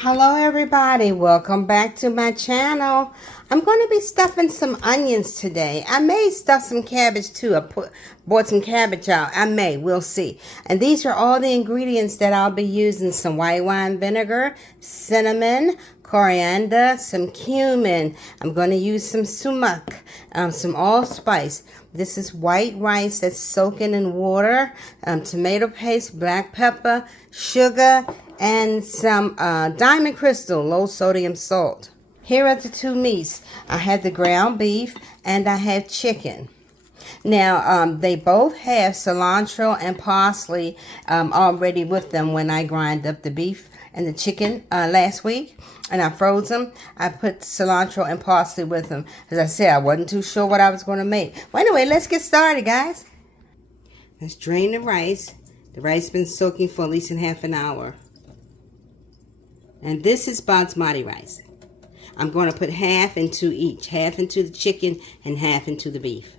Hello everybody, welcome back to my channel. I'm going to be stuffing some onions today. I may stuff some cabbage too. Bought some cabbage out. We'll see. And these are all the ingredients that I'll be using. Some white wine vinegar, cinnamon, coriander, some cumin. I'm going to use some sumac, some allspice. This is white rice that's soaking in water, tomato paste, black pepper, sugar, and some diamond crystal low sodium salt. Here are the two meats. I have the ground beef and I have chicken. Now they both have cilantro and parsley already with them when I grind up the beef and the chicken last week, and I froze them. I put cilantro and parsley with them. As I said, I wasn't too sure what I was going to make. Well, anyway, let's get started, guys. Let's drain the rice. The rice has been soaking for at least half an hour. And this is basmati rice. I'm going to put half into each. Half into the chicken and half into the beef.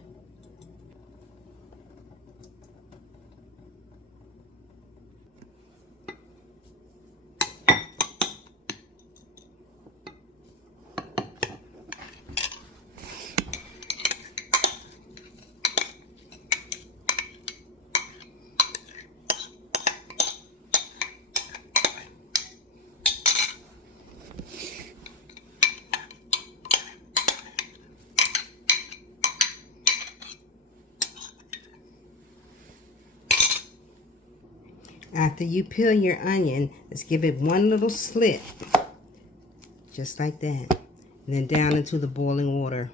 After you peel your onion, let's give it one little slit, just like that, and then down into the boiling water.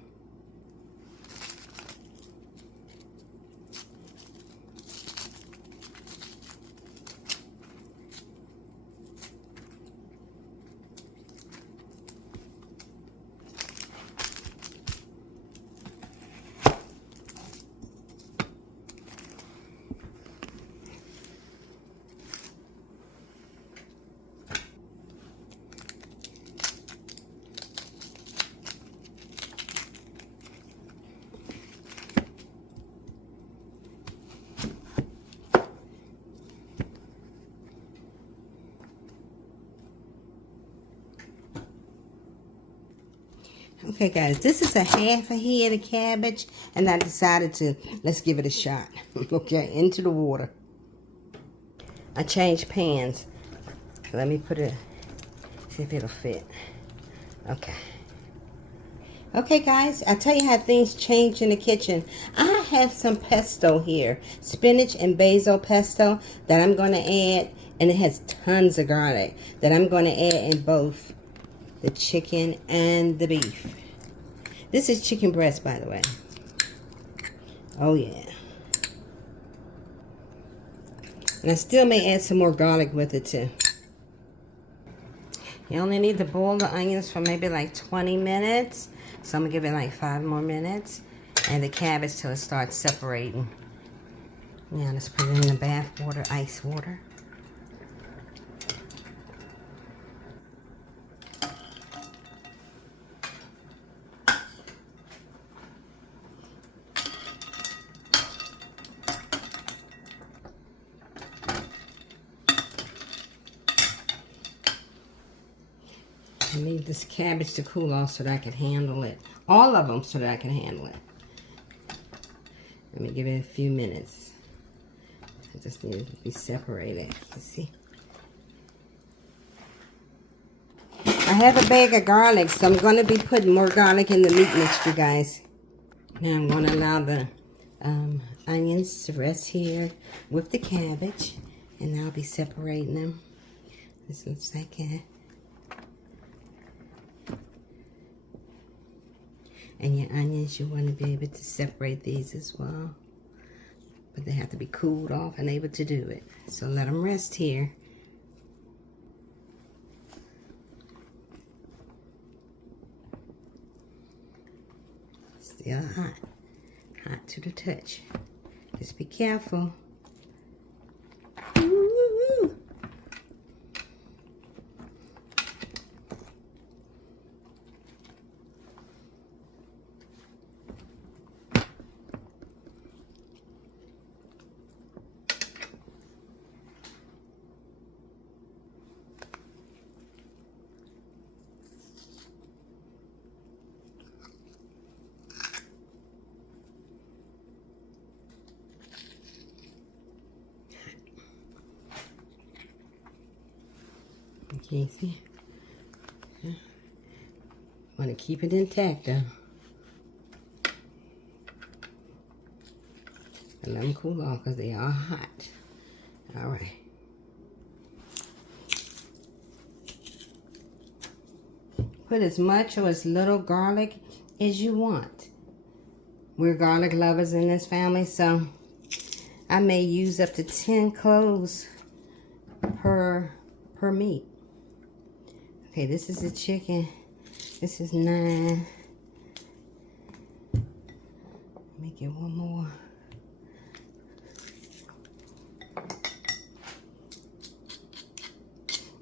Okay guys, this is a half a head of cabbage, and I decided to, let's give it a shot. Okay, into the water. I changed pans. Let me put it, see if it'll fit. Okay. Okay guys, I'll tell you how things change in the kitchen. I have some pesto here, spinach and basil pesto that I'm going to add, and it has tons of garlic that I'm going to add in both the chicken and the beef. This is chicken breast, by the way. Oh yeah. And I still may add some more garlic with it too. You only need to boil the onions for maybe like 20 minutes. So I'm going to give it like 5 more minutes. And the cabbage till it starts separating. Now let's put it in the bath water, ice water. I need this cabbage to cool off so that I can handle it. All of them so that I can handle it. Let me give it a few minutes. I just need it to be separated. Let's see. I have a bag of garlic, so I'm going to be putting more garlic in the meat mixture, guys. Now I'm going to allow the onions to rest here with the cabbage. And I'll be separating them. This looks like it. And your onions, you want to be able to separate these as well. But they have to be cooled off and able to do it. So let them rest here. Still hot. Hot to the touch. Just be careful. Ooh. Can't see. Want to keep it intact though. And let them cool off because they are hot. All right. Put as much or as little garlic as you want. We're garlic lovers in this family, so I may use up to 10 cloves per meat. Okay, this is the chicken. This is 9. Make it one more.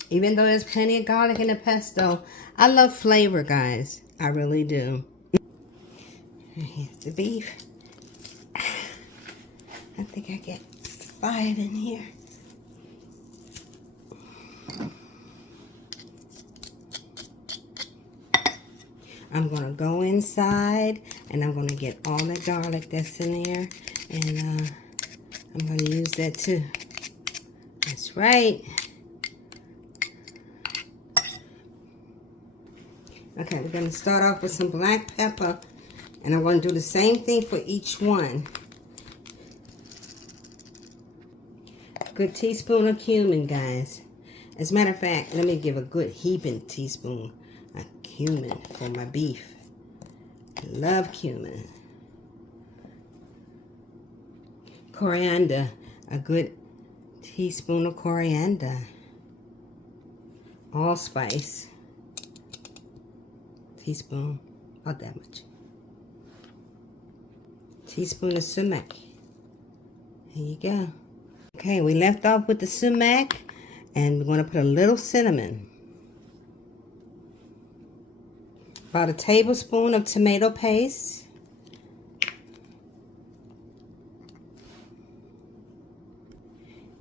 Even though there's plenty of garlic in the pesto, I love flavor, guys. I really do. Here's the beef. I think I get 5 in here. I'm going to go inside and I'm going to get all the garlic that's in there. And I'm going to use that too. That's right. Okay, we're going to start off with some black pepper. And I'm going to do the same thing for each one. Good teaspoon of cumin, guys. As a matter of fact, let me give a good heaping teaspoon of cumin for my beef. Love cumin. Coriander, a good teaspoon of coriander. Allspice, teaspoon, not that much. Teaspoon of sumac. There you go. Okay, we left off with the sumac, and we're going to put a little cinnamon. About a tablespoon of tomato paste.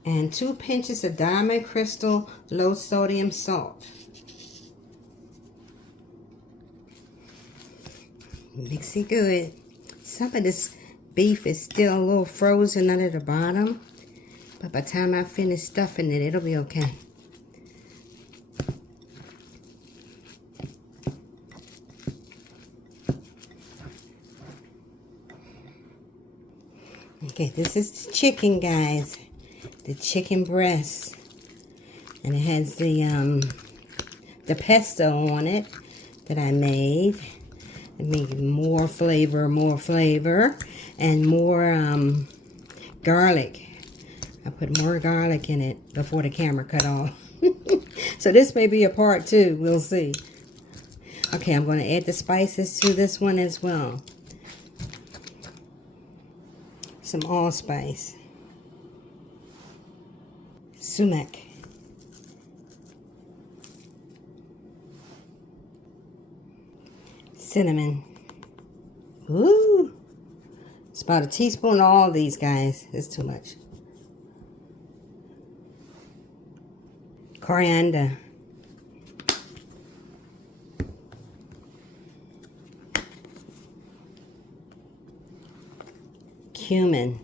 And 2 pinches of Diamond Crystal low sodium salt. Mix it good. Some of this beef is still a little frozen under the bottom, but by the time I finish stuffing it, it'll be okay. Okay, this is the chicken, guys. The chicken breast. And it has the pesto on it that I made. It made more flavor, and more garlic. I put more garlic in it before the camera cut off. So this may be a part 2. We'll see. Okay, I'm going to add the spices to this one as well. Some allspice. Sumac. Cinnamon. Ooh. It's about a teaspoon of all these, guys. It's too much. Coriander. Cumin.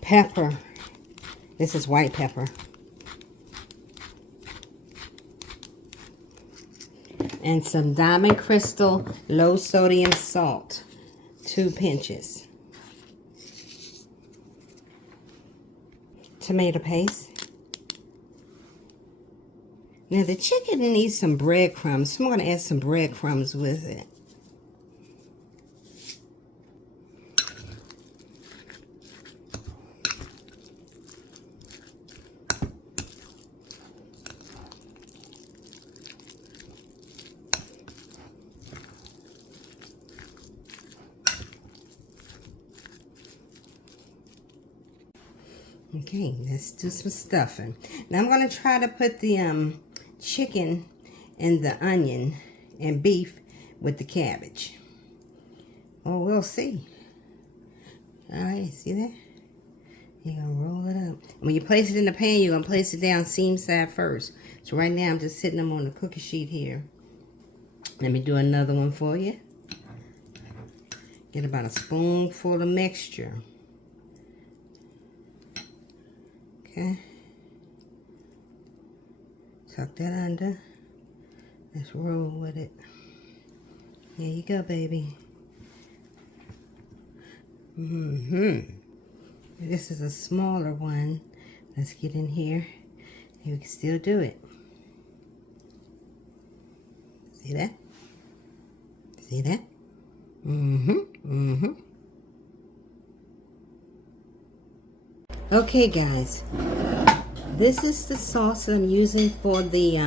Pepper. This is white pepper. And some Diamond Crystal low sodium salt. 2 pinches. Tomato paste. Now the chicken needs some breadcrumbs, so I'm going to add some breadcrumbs with it. Okay, let's do some stuffing. Now I'm going to try to put the chicken and the onion and beef with the cabbage. Oh, we'll see. Alright, see that? You're going to roll it up. When you place it in the pan, you're going to place it down seam side first. So right now I'm just sitting them on the cookie sheet here. Let me do another one for you. Get about a spoonful of mixture. Okay. Tuck that under. Let's roll with it. There you go, baby. This is a smaller one. Let's get in here. And we can still do it. See that? See that? Okay, guys. This is the sauce that I'm using for the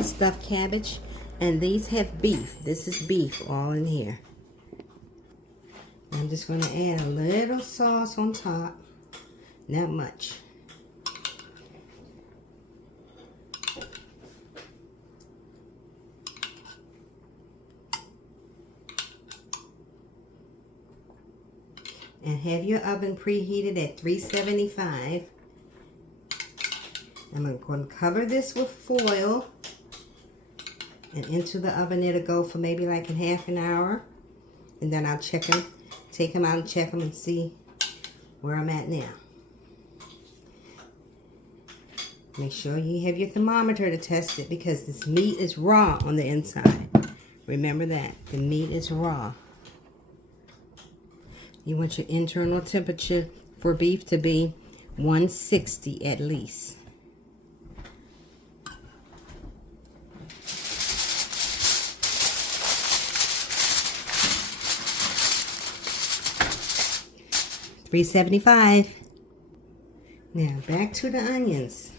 stuffed cabbage. And these have beef. This is beef all in here. I'm just going to add a little sauce on top. Not much. And have your oven preheated at 375. I'm going to cover this with foil. And into the oven it'll go for maybe like a half an hour. And then I'll check them, take them out and check them and see where I'm at now. Make sure you have your thermometer to test it because this meat is raw on the inside. Remember that. The meat is raw. You want your internal temperature for beef to be 160 at least. $3.75. Now back to the onions.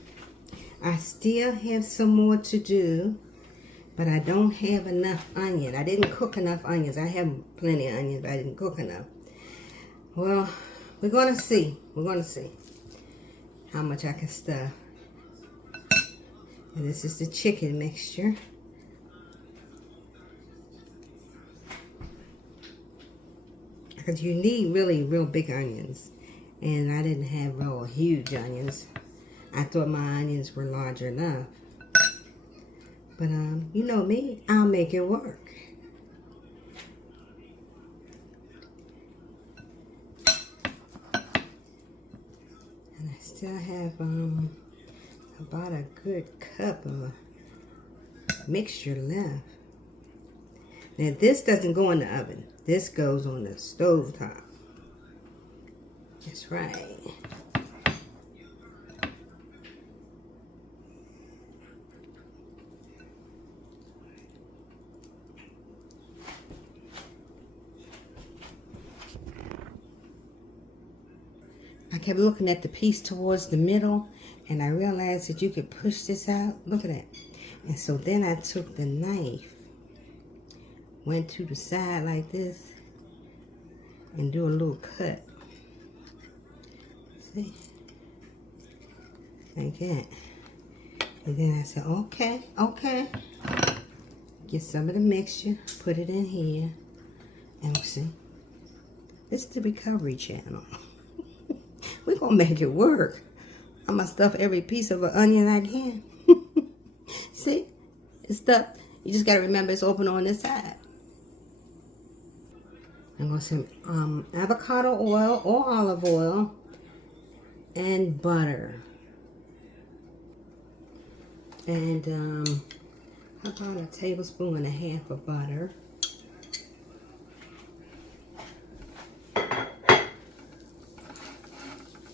I still have some more to do, but I don't have enough onion. I didn't cook enough onions. I have plenty of onions, but I didn't cook enough. Well, we're going to see. We're going to see how much I can stuff. And this is the chicken mixture. Because you need really real big onions. And I didn't have real huge onions. I thought my onions were large enough. But, you know me, I'll make it work. And I still have about a good cup of mixture left. Now this doesn't go in the oven. This goes on the stove top. That's right. I kept looking at the piece towards the middle and I realized that you could push this out. Look at that. And so then I took the knife, went to the side like this, and do a little cut. See? Like that. And then I said, okay. Get some of the mixture, put it in here, and see. This is the recovery channel. We're gonna make it work. I'm gonna stuff every piece of an onion I can. See? It's stuffed. You just gotta remember it's open on this side. I'm going to some avocado oil or olive oil and butter. And how about a tablespoon and a half of butter.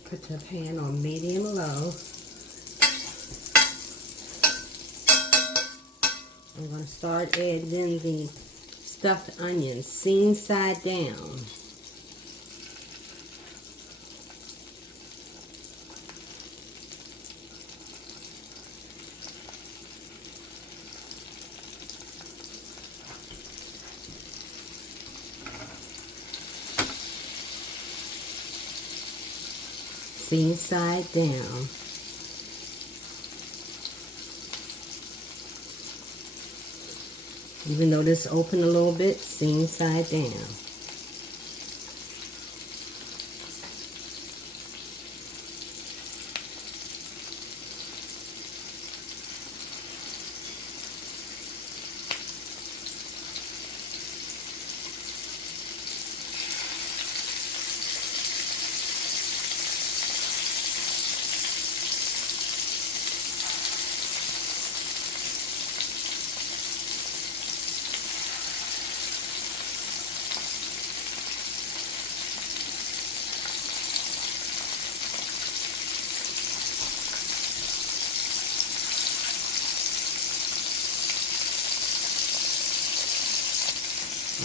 Put your pan on medium low. I'm going to start adding the stuffed onions, seam side down. Seam side down. Even though this open a little bit, seam side down.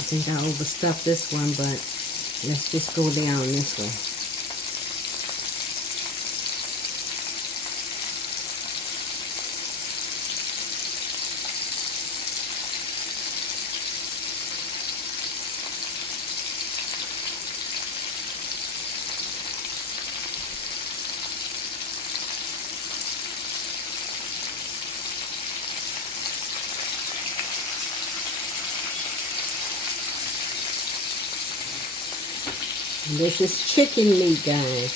think I overstuffed this one, but let's just go down this way. This is chicken meat, guys.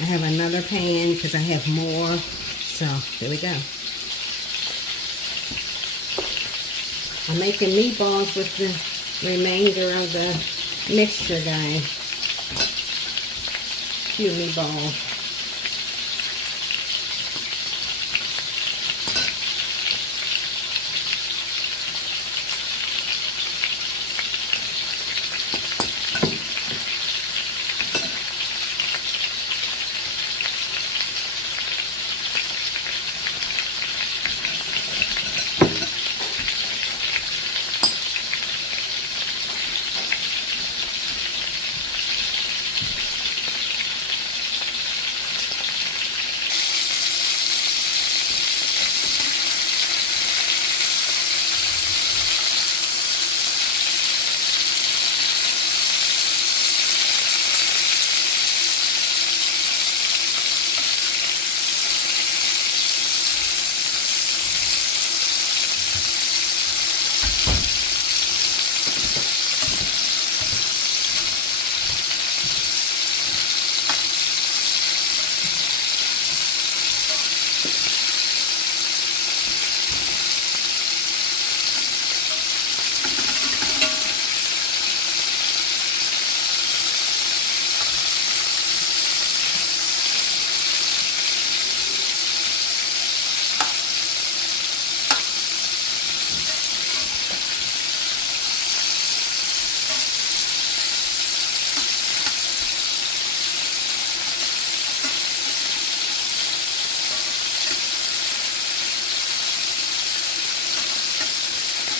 I have another pan because I have more. So, there we go. I'm making meatballs with the remainder of the mixture, guys. Few meatballs.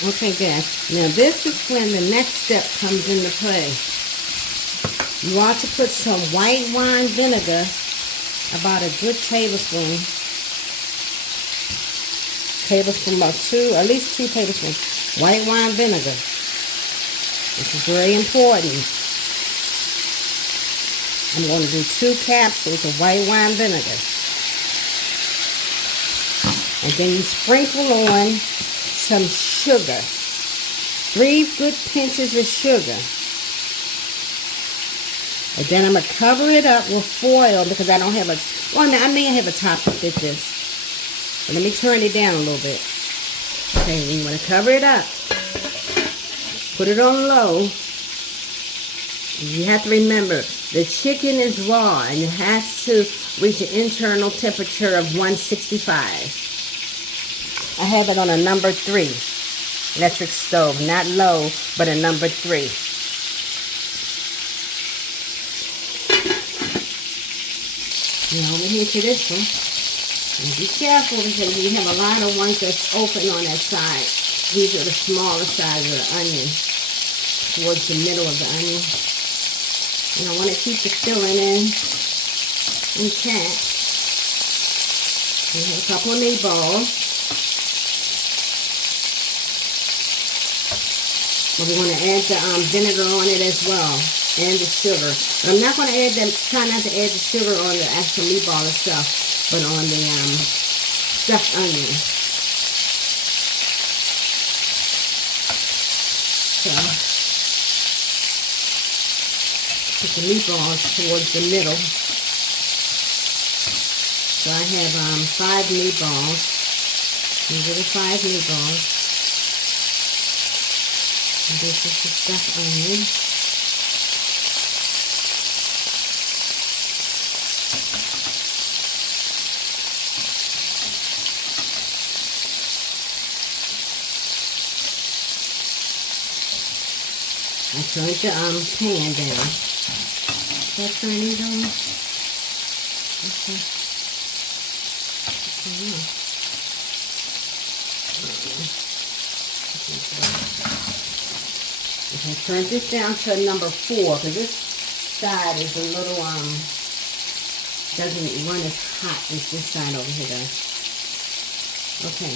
Okay, guys. Now this is when the next step comes into play. You want to put some white wine vinegar, about a good tablespoon. At least 2 tablespoons. White wine vinegar. This is very important. I'm going to do 2 capsules of white wine vinegar. And then you sprinkle on some sugar. 3 good pinches of sugar. And then I'm going to cover it up with foil because I don't have I may have a top to fit this. But let me turn it down a little bit. Okay, you want to cover it up. Put it on low. You have to remember, the chicken is raw and it has to reach an internal temperature of 165. I have it on a number 3 electric stove, not low, but a number 3. Now over here to this one. And be careful because you have a lot of ones that's open on that side. These are the smaller size of the onion, towards the middle of the onion. And I want to keep the filling intact. We have a couple of meatballs. But we're going to add the vinegar on it as well, and the sugar. I'm not going to try not to add the sugar on the actual meatball itself, but on the stuffed onion. So, put the meatballs towards the middle. So I have 5 meatballs. These are the 5 meatballs. And this is the stuffed onion. turned the pan down. Should I turn these on? Okay. Okay, turn this down to number 4 because this side is a little doesn't run as hot as this side over here does. Okay,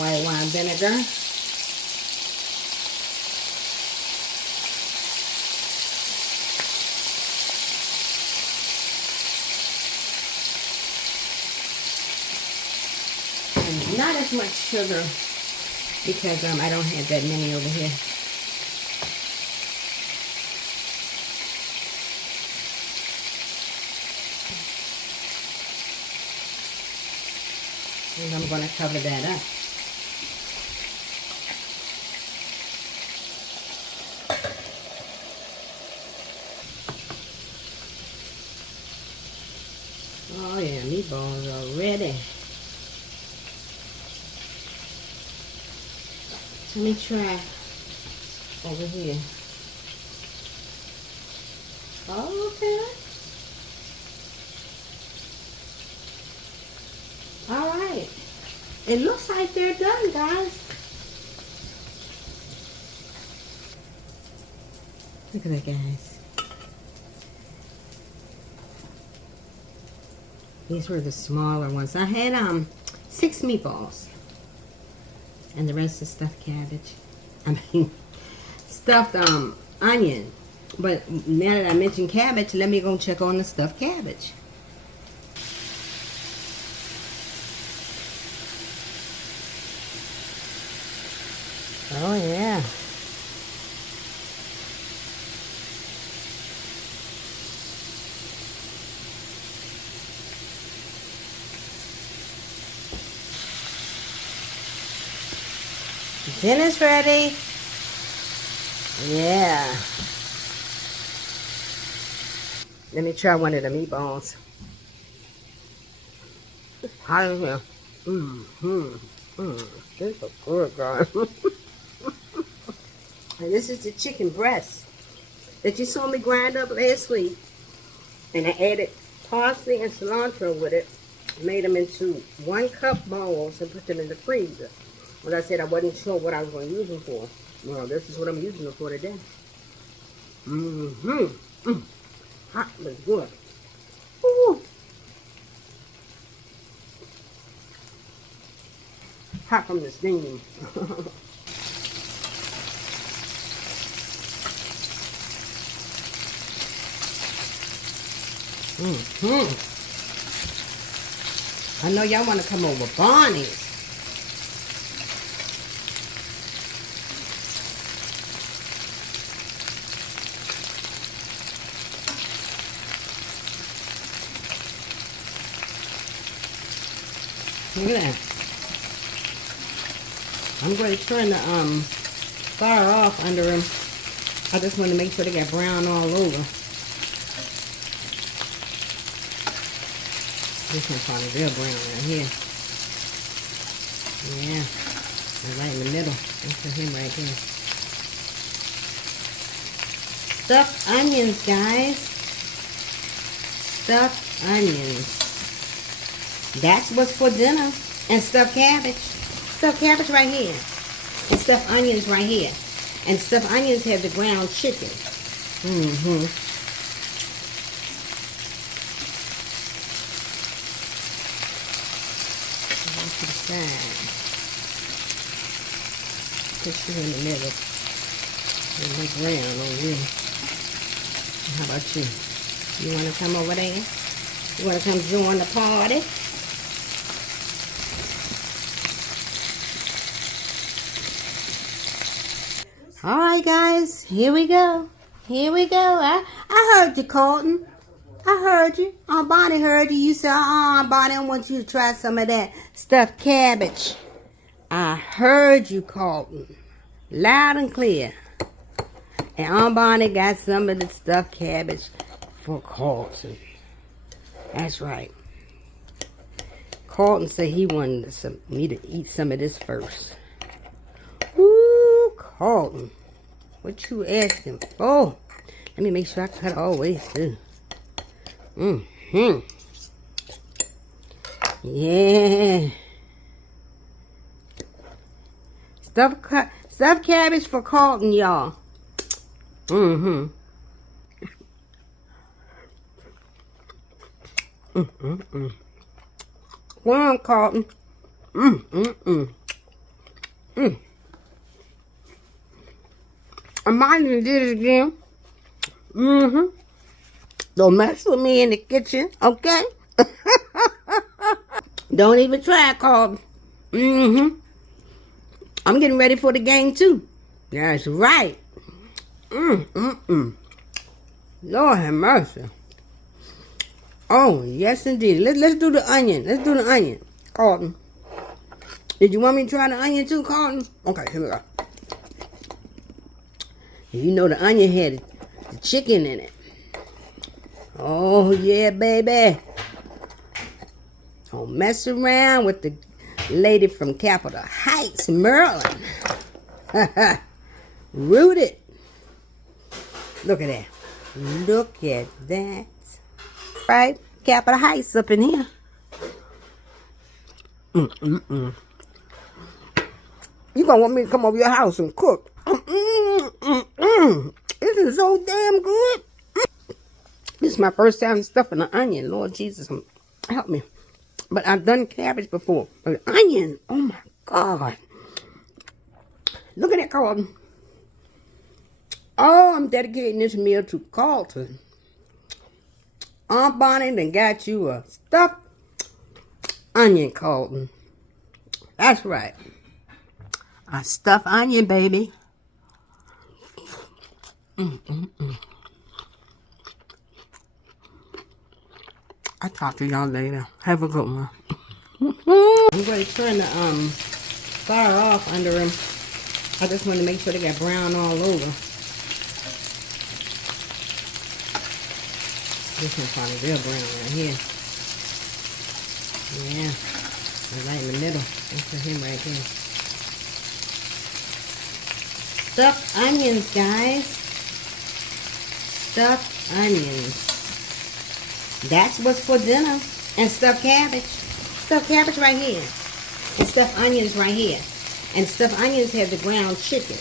white wine vinegar. And not as much sugar because I don't have that many over here. And I'm going to cover that up. Oh yeah, meatballs are ready. Let me try over here. Okay. Alright. It looks like they're done, guys. Look at that, guys. These were the smaller ones. I had 6 meatballs. And the rest is stuffed cabbage. I mean, stuffed onion. But now that I mentioned cabbage, let me go check on the stuffed cabbage. Oh, yeah. Dinner's ready. Yeah. Let me try one of the meatballs. Hot in here. This is good, guys. And this is the chicken breast that you saw me grind up last week. And I added parsley and cilantro with it. Made them into 1 cup bowls and put them in the freezer. As I said, I wasn't sure what I was going to use them for. Well, this is what I'm using them for today. Hot but good. Ooh. Hot from the steam. I know y'all want to come over Barney's. Look at that. I'm going to turn the fire off under them. I just want to make sure they got brown all over. This one's probably real brown right here. Yeah. Right in the middle. That's for him right there. Stuffed onions, guys. Stuffed onions. That's what's for dinner. And stuffed cabbage. Stuffed cabbage right here. And stuffed onions right here. And stuffed onions have the ground chicken. To the side. Put you in the middle. And look round over here. How about you? You want to come over there? You want to come join the party? Alright guys, here we go. Here we go. I heard you, Colton. I heard you. Aunt Bonnie heard you. You said, Aunt Bonnie, I want you to try some of that stuffed cabbage. I heard you, Colton. Loud and clear. And Aunt Bonnie got some of the stuffed cabbage for Colton. That's right. Colton said he wanted me to eat some of this first. Woo, Colton. What you asking? Oh, let me make sure I cut all the way too. Yeah. Stuffed cabbage for Carlton, y'all. Well, Carlton. I might even did it again. Don't mess with me in the kitchen, okay? Don't even try, Carlton. I'm getting ready for the game too. That's right. Lord have mercy. Oh, yes indeed. Let's do the onion. Let's do the onion, Carlton. Did you want me to try the onion too, Carlton? Okay, here we go. You know the onion had the chicken in it. Oh, yeah, baby. Don't mess around with the lady from Capitol Heights, Maryland. Rooted. Look at that. Look at that. Right? Capitol Heights up in here. You gonna want me to come over your house and cook? This is so damn good. This is my first time stuffing an onion. Lord Jesus, help me. But I've done cabbage before. But onion, oh my God. Look at that, Carlton. Oh, I'm dedicating this meal to Carlton. Aunt Bonnie done got you a stuffed onion, Carlton. That's right. A stuffed onion, baby. I'll talk to y'all later. Have a good one. I'm going to turn the fire off under them. I just want to make sure they got brown all over. This one's probably real brown right here. Yeah. Right in the middle. That's for him right there. Stuffed onions, guys. Stuffed onions. That's what's for dinner. And stuffed cabbage. Stuffed cabbage right here. And stuffed onions right here. And stuffed onions have the ground chicken.